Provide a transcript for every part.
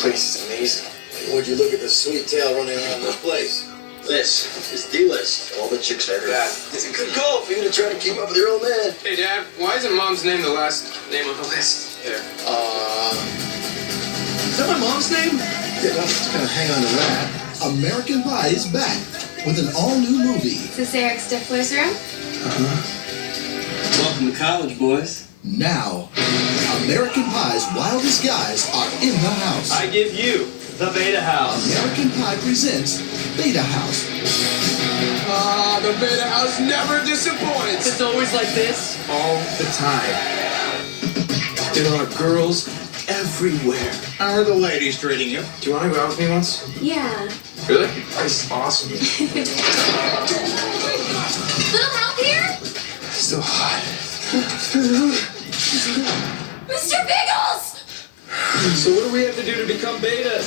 place is amazing. Would you look at the sweet tail running around this place? This is D-list. All the chicks are here. Dad, It's a good call for you to try to keep up with your old man. hey, Dad, why isn't Mom's name the last name on the list? There. Is that my mom's name? Yeah, I'm just gonna hang on to that. American Pie is back with an all-new movie. Is this Eric Stifler's room? Welcome to college, boys. Now, American Pie's wildest guys are in the house. I give you the Beta House. American Pie presents Beta House. The Beta House never disappoints. It's always like this. All the time. There are girls everywhere. How are the ladies treating you? Do you want to go out with me once? Yeah. Really? That's awesome. Little help here? Still hot. Mr. Biggles! So what do we have to do to become betas?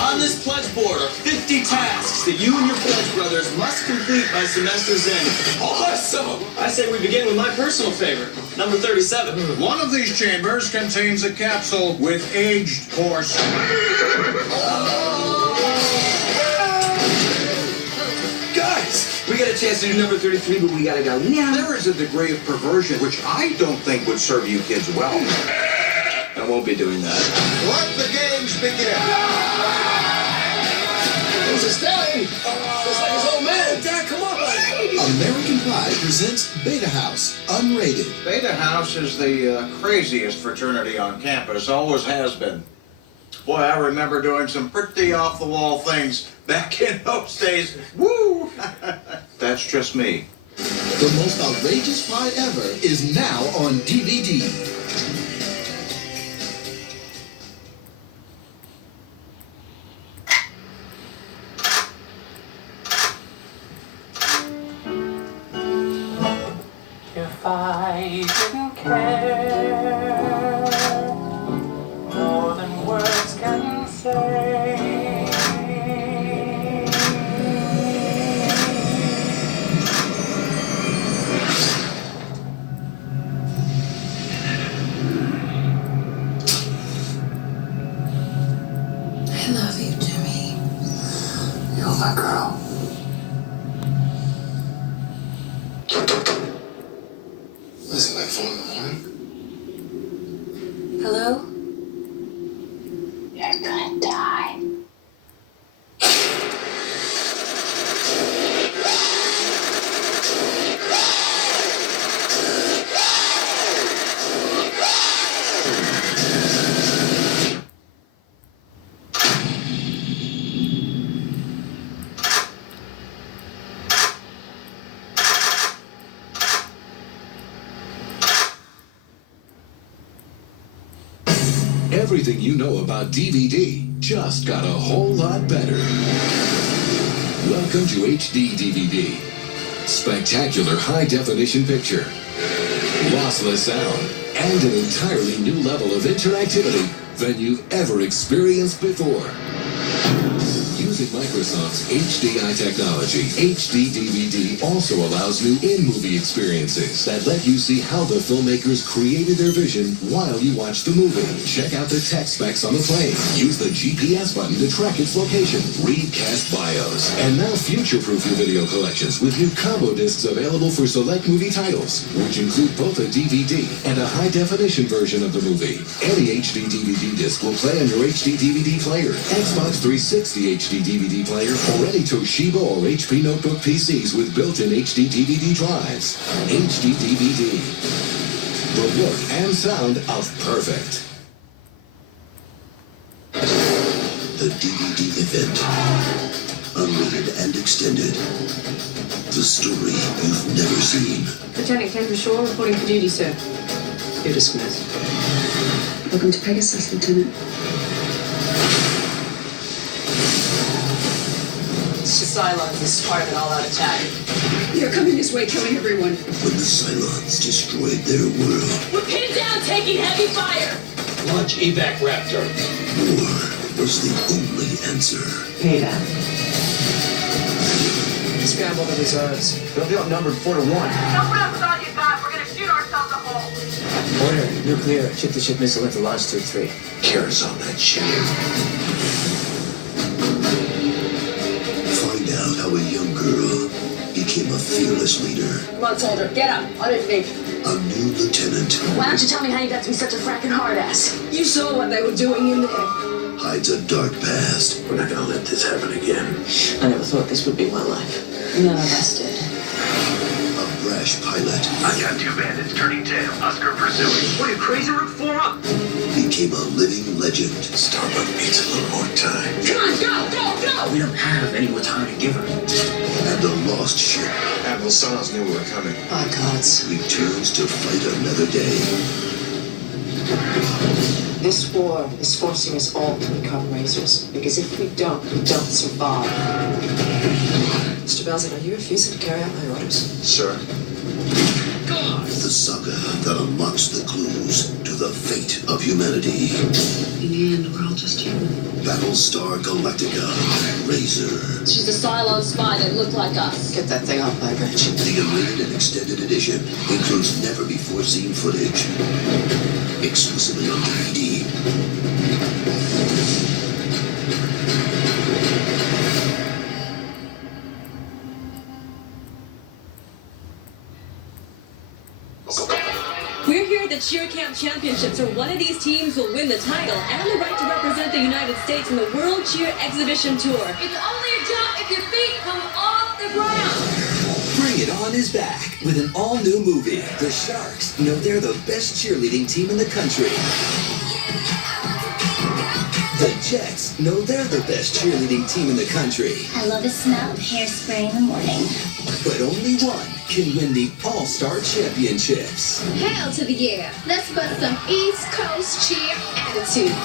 On this pledge board are 50 tasks that you and your pledge brothers must complete by semester's end. Awesome! I say we begin with my personal favorite, number 37. One of these chambers contains a capsule with aged horse. Guys, we got a chance to do number 33, but we gotta go now. There is a degree of perversion which I don't think would serve you kids well. I won't be doing that. Let the games begin. Who's a stallion? Just like his old man. Dad, come on. American Pie presents Beta House, unrated. Beta House is the craziest fraternity on campus, always has been. Boy, I remember doing some pretty off-the-wall things back in those days. Woo! That's just me. The most outrageous pie ever is now on DVD. If I didn't care more than words can say, I love you, Jimmy. You're my girl. Listen, my phone in the morning. Hello? you're gonna die. Everything you know about DVD just got a whole lot better. Welcome to HD DVD. Spectacular high-definition picture, lossless sound, and an entirely new level of interactivity than you've ever experienced before. Using Microsoft's HDI technology, HD DVD also allows new in-movie experiences that let you see how the filmmakers created their vision while you watch the movie. Check out the tech specs on the plane. Use the GPS button to track its location. Read cast bios. And now future-proof your video collections with new combo discs available for select movie titles, which include both a DVD and a high-definition version of the movie. Any HD DVD disc will play on your HD DVD player, Xbox 360 HD DVD player, or any Toshiba or HP notebook PCs with built-in HD DVD drives. HD DVD. The look and sound of perfect. The DVD event. Unrated and extended. The story you've never seen. Lieutenant Kendra Shore reporting for duty, sir. You're dismissed. Welcome to Pegasus, Lieutenant. Cylons is part of an all-out attack. They're coming this way, killing everyone. When the Cylons destroyed their world, We're pinned down, taking heavy fire. Launch evac Raptor. war was the only answer. Beta. Scramble the reserves. They'll be outnumbered 4-1. Don't put up with all you got. We're gonna shoot ourselves a hole. Order, nuclear, chip-to-chip missile into launch tube 3. Kara's on that ship. Find out how a young girl became a fearless leader. Come on, soldier, get up. Underneath. A new lieutenant Why don't you tell me how you got to be such a fracking hard ass? You saw what they were doing in there. hides a dark past. We're not gonna let this happen again. I never thought this would be my life. None of us did. A brash pilot. I got two bandits turning tail. Oscar pursuing. What are you, crazy, Rook? Form up! Became a living legend. Starbuck needs a little more time. Come on, go, go, go! We don't have any more time to give her. And a lost ship. Admiral Sanz knew we were coming. My gods. Returns to fight another day. This war is forcing us all to become racers. Because if we don't survive. Mr. Belzin, are you refusing to carry out my orders? Sir. The saga that unlocks the clues to the fate of humanity. In the end, we're all just human. Battlestar Galactica. Razor. She's a Cylon spy that looked like us. Get that thing off my bridge. The unrated and extended edition includes never-before-seen footage. Exclusively on DVD. We're here at the Cheer Camp Championships where one of these teams will win the title and the right to represent the United States in the World Cheer Exhibition Tour. It's only a jump if your feet come off the ground. Bring It On is back with an all-new movie. The Sharks know they're the best cheerleading team in the country. The Jets know they're the best cheerleading team in the country. I love the smell of hairspray in the morning. But only one can win the All-Star Championships. Hell to the yeah. Let's bust some East Coast cheer attitude.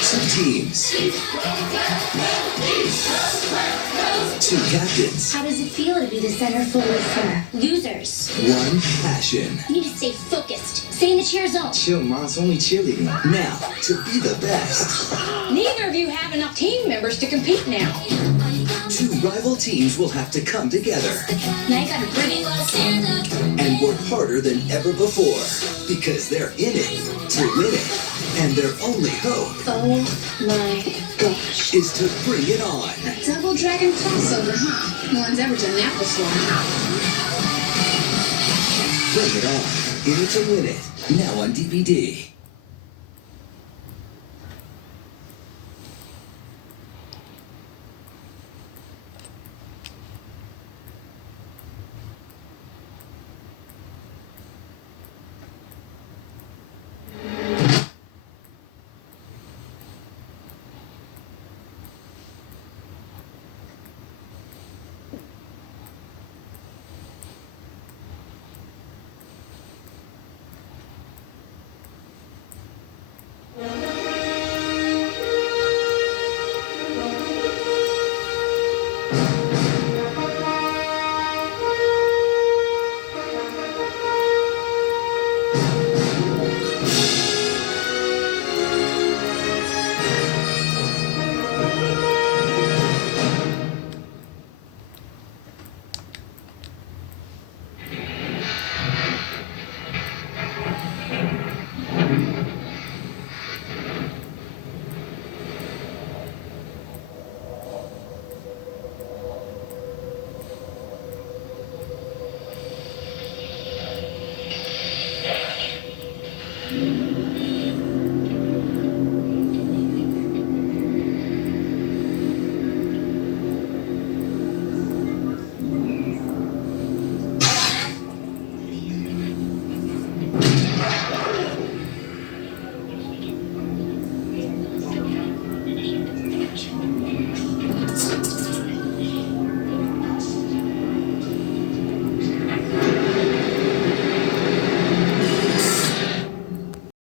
2 teams. 2 captains. How does it feel to be the center forward for losers? 1 passion. You need to stay focused. Stay in the cheer zone. Chill, Ma. It's only cheerleading. Now, to be the best. Neither of you have enough team members to compete now. 2 rival teams will have to come together. Now you gotta bring it. And work harder than ever before. Because they're in it to win it. And their only hope Oh my gosh. is to bring it on. Double dragon crossover, huh? No one's ever done that before. Bring it on. In it to win it. Now on DVD.